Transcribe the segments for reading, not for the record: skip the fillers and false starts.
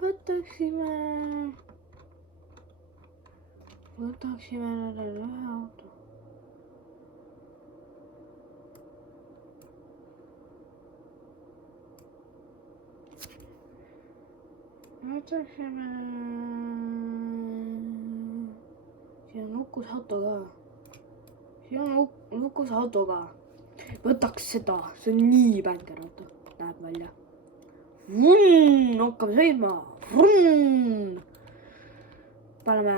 võtaksime nendele ühe auto. Võtaksime... Siin on lukus auto ka. Võtaks seda, see on nii bänker auto, näeb välja. Hakkame sõitma. Paneme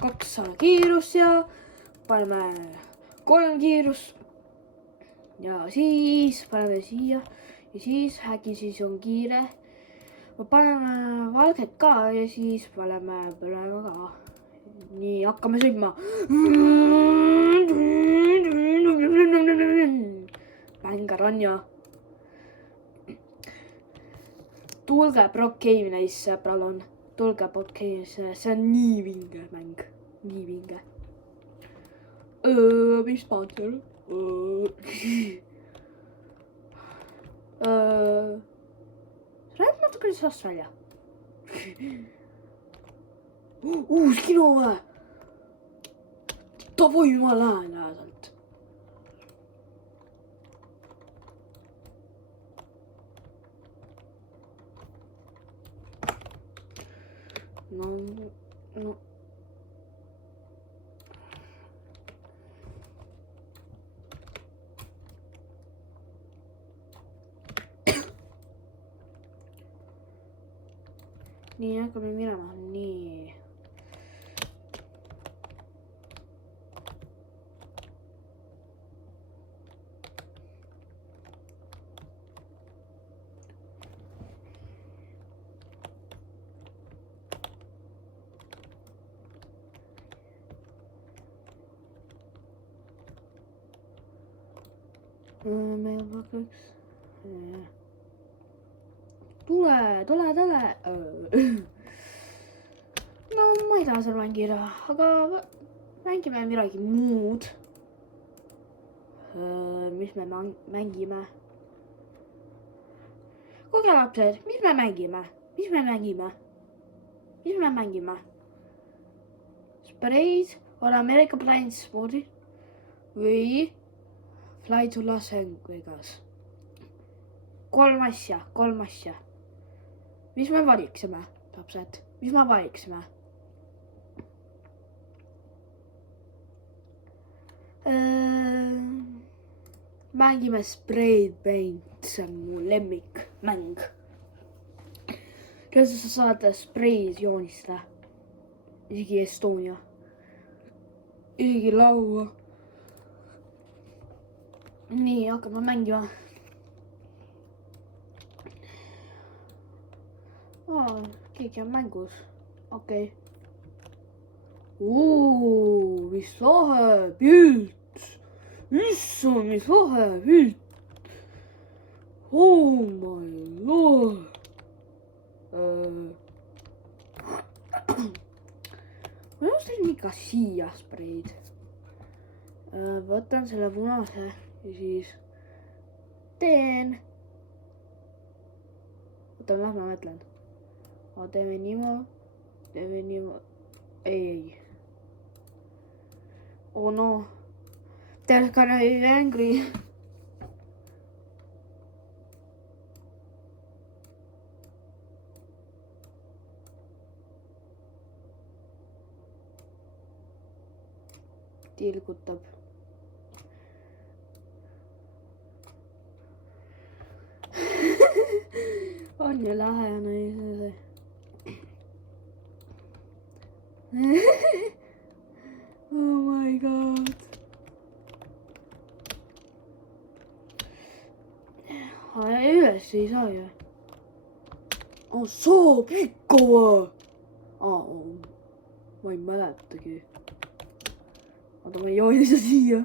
200 kiirust ja paneme 3 kiirust. Ja siis paneme siia ja siis äkki siis on kiire. Paneme valget ka ja siis paneme põlema ka. Nii, hakkame sõitma. Bängar on ja. Tulge Brookhavenisse, palun. Tulge Brookhavenisse, see on nii vinge mäng. Nii vinge. Mis sponsor? Rääb natukene sellest välja. Uus kino või? Davai, ma lähen sealt. No. Nii, hakkame minema. Nii. Meil hakkaks... Tule. No ma ei taha seal mängida, aga mängime midagi muud. Mis me mängime? Kuulge lapsed, mis me mängime? Sprays on Ameerika Plains moodi või Fly to Las Vegas. Kolm asja. Mis me valiksime, lapsed? Mängime Spray Paint, see on mu lemmikmäng. Kuidas sa saad spreis joonistada? Isegi Estonia. Isegi laua. Nii, hakkame mängima. Keegi on mängus. Okei. Mis lahe pilt. Issand, mis lahe pilt. Oh my lord. Ma ostan ikka siia spreid. Võtan selle punase ja siis teen. Oota, ma mõtlen. Teeme niimoodi. Ei. Oh no. They're gonna be angry. Tilgutab. On ju lahe naine. Oh my god. Üles ei saa ju. Saab ikka või? Ma ei mäletagi. Oota, ma ei joonisa siia.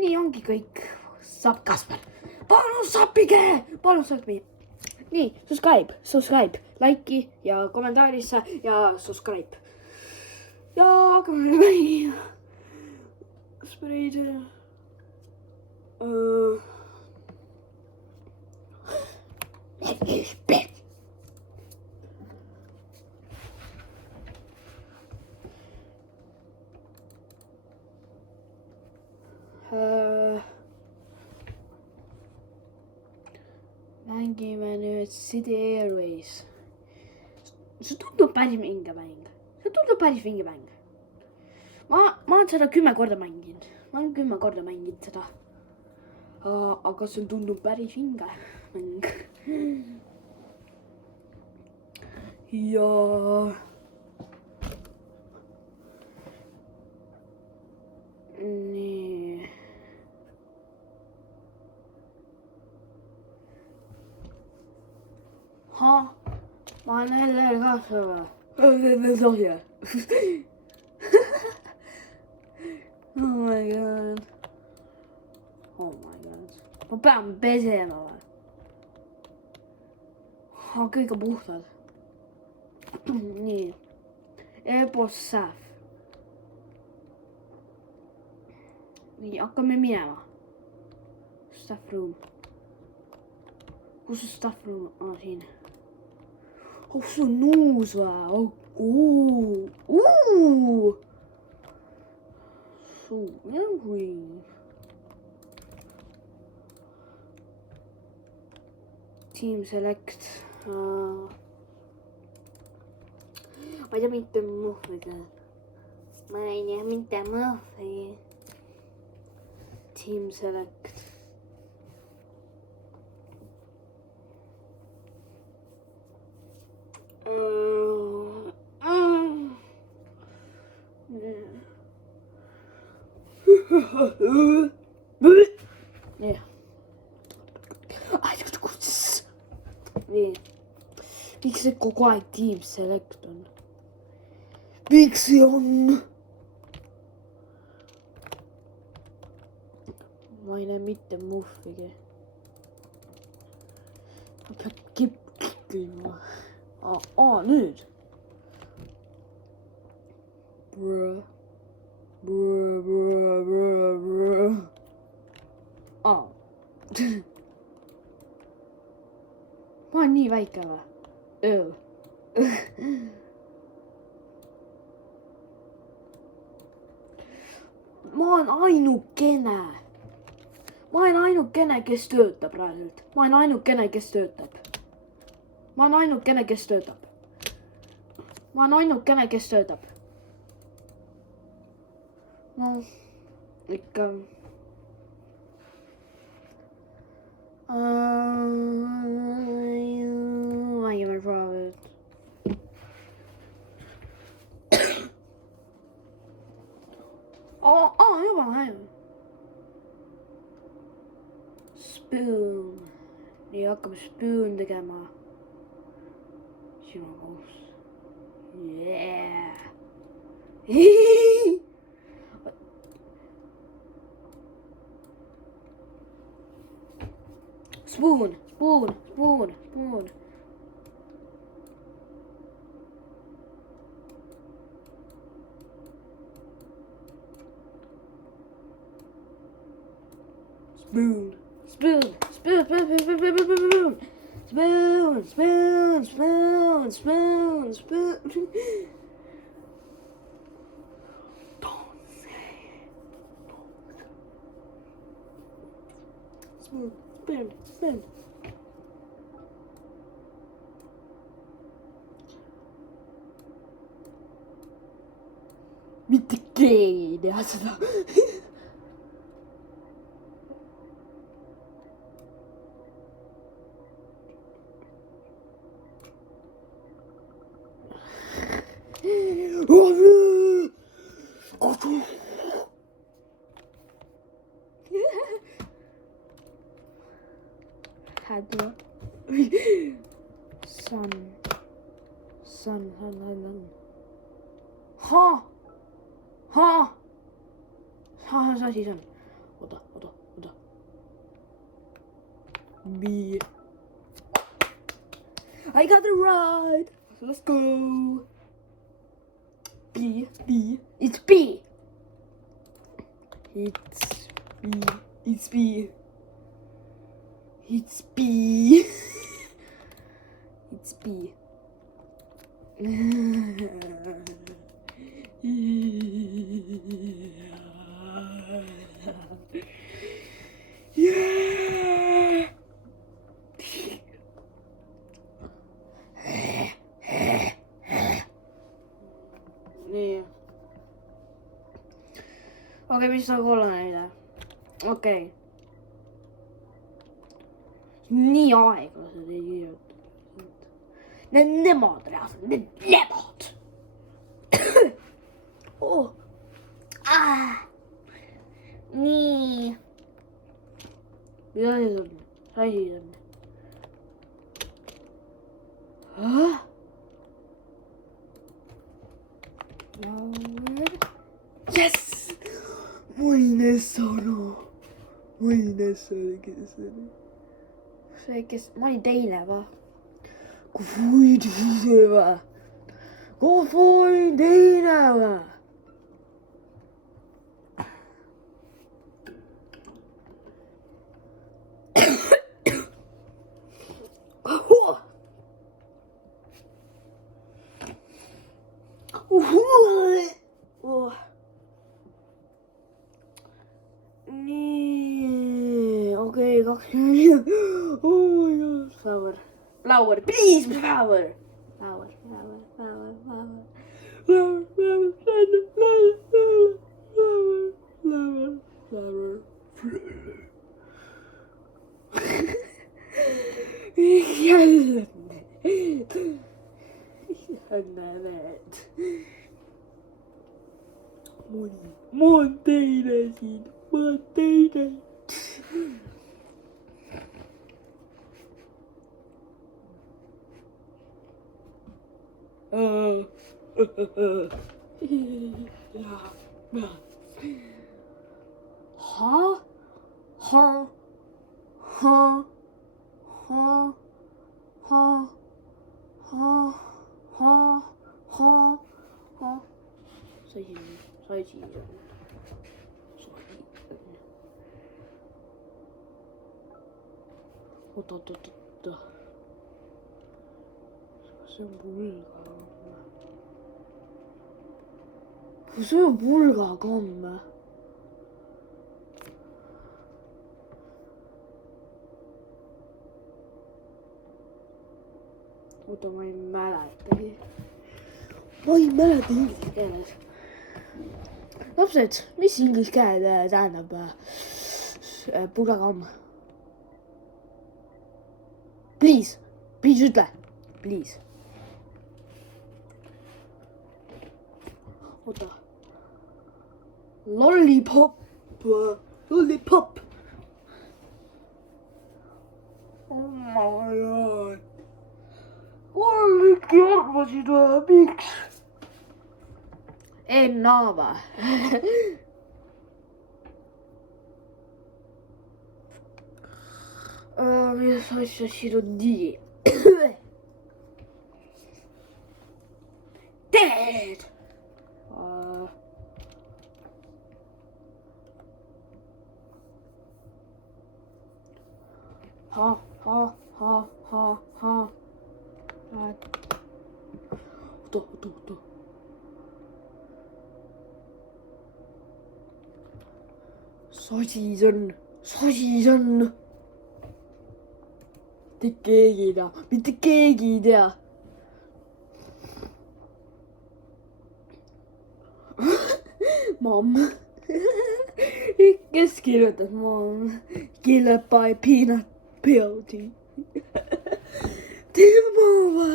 nii ongi kõik. Saab Kasper. Palun sapige. Nii, subscribe, like'i ja kommentaarisse ja subscribe. Ja hakkame mängima. Spreid. Mängime nüüd City Airways. See tundub päris vinge mäng. Ma olen seda 10 korda mänginud. Seda. Aga see tundub päris vinge mäng. Ja... nii... ma olen jälle kaasa või? Oh my god. Ma pean pesema või? Kõik on puhtad. Nii. Epossäf. Nii, hakkame minema. Staff room. Kus on staff room? Siin. See on nuus või? Team select. Ma ei tea mitte muhvida. Team select. Nii. Nii. Miks see kogu aeg Team Select on? Miks see on? Ma ei näe mitte muhvigi. Ma peab kippima. Nüüd. Ma olen nii väike või? Ma olen ainukene, kes töötab praegu. Ma olen ainukene, kes töötab. No, ikka. Mängime proovid. Juba näin. Spoon. Nii hakkame spoon tegema. Siin on koos. Yeah. Spoon. Spoon. Mitte keegi ei tea seda. Sun. Ha, mis asi see on? Oota. B. I got it right. Let's go. B. It's B. It's B. Yeah. Niin. Okei, missä on kolmannen? Okei. Niin aikaa se ei kirjoittanut. Ne nemot, Rafa, ne nemot! Oh. Niin. Mitä se on? Sai siitä. Hah? Yes! Moinen sano. Mä olin teillä vaan. Kun voin teillä vaan. Niin, okei, 20. Oh my god. Flower, please, flower. Jännet. Mä oon teidän siitä. Sai siitä. Ota. Se on pulgakomme. Mutta mä en mälättäisi. Inglise keeles. Lapsed, mis inglise keel tähendab pulgakomm? Please ütle. Please. Oota. Lollipop. Oh my god. Kaikki arvasid või, miks? En naava. Mis asja siin on nii? Dead! Ha. Oota. Sosison. Mitte keegi ei tea. Mom. Kes kirjutas mom? Killed by peanut penalty. Tema va.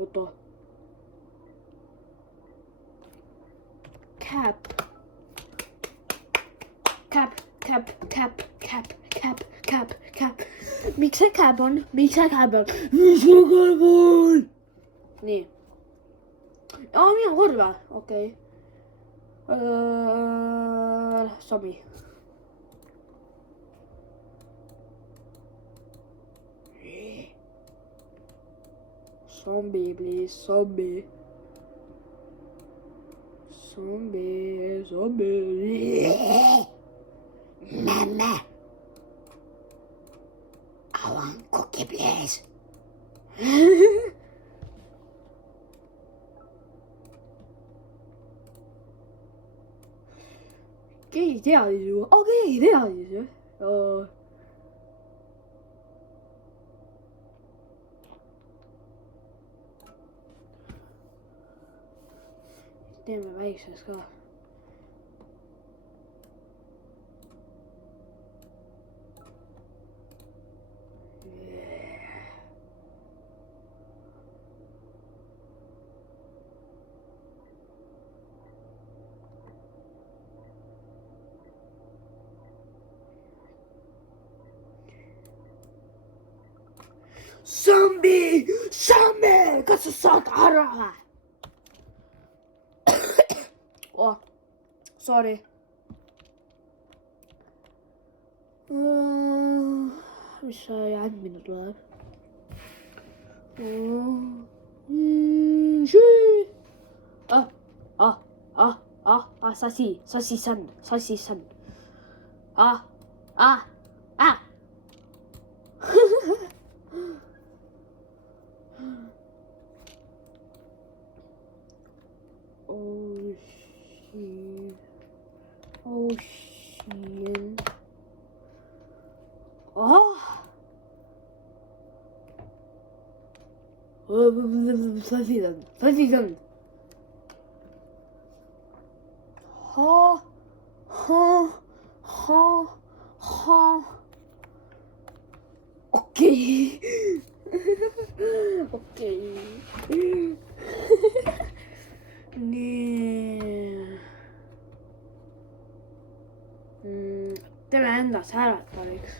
Oota. Cap. Miks see cap on? Nii. mina korva, okei. Zombie. Zombie, please, zombie. Zombie. Mama. I want cookie, please. keegi teadis ju, keegi teadis ju. teeme väikses ka. Zombie! Zombie! Kas sa saad aru? Oh, sorry. Mis see järgmine tuleb? Sasisan. Ocean. Sasisan. Okei. nii. teeme enda sääretamiseks.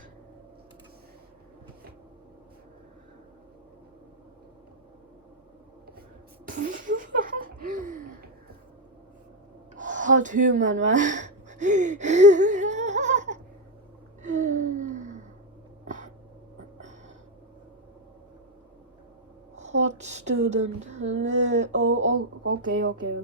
Hot human või? Hot student. Okei. Okei.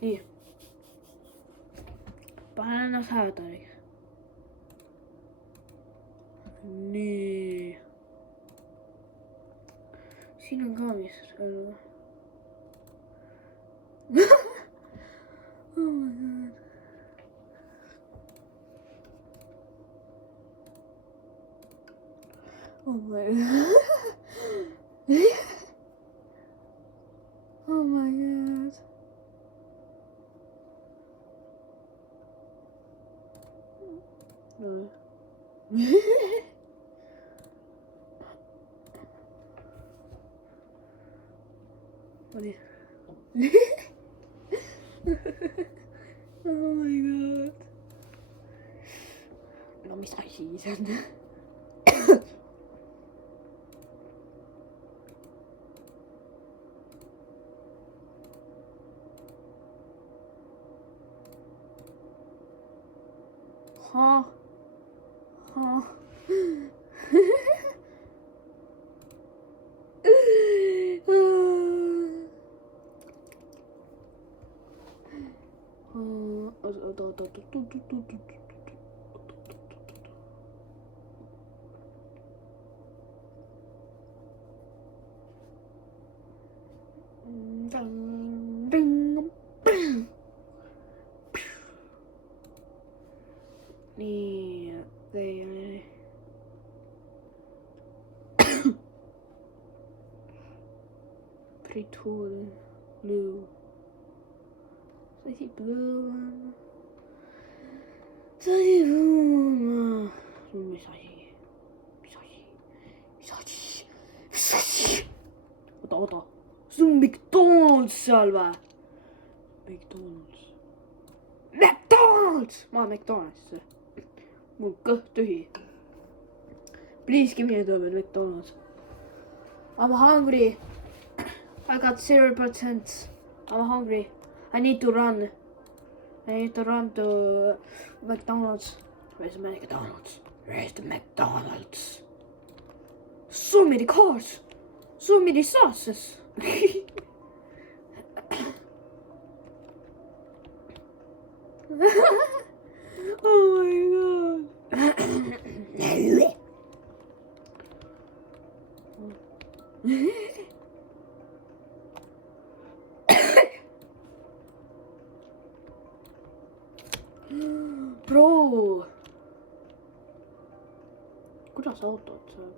nii. panen ennast hääletamiseks. nii. siin on ka vist elu. Oh my god. Oh my god. No. What is oh my god. No mis asi see on? nii, teie pretty blue. Sasi blue. Mis asi? oota. Zombie seal või? McDonalds! Ma olen McDonald's. Mul kõht tühi. Please give me a double McDonald's. I'm hungry. I got 0%. I'm hungry. I need to run. I need to run to McDonald's. Where's the McDonald's? Where's the McDonald's? So many cars. So many sauces. Oh my god. No. Bro. Kuidas autot saab?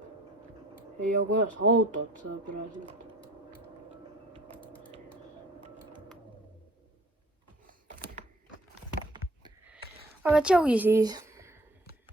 Ei, aga kuidas autot saab reaalselt? aga tšaugi siis.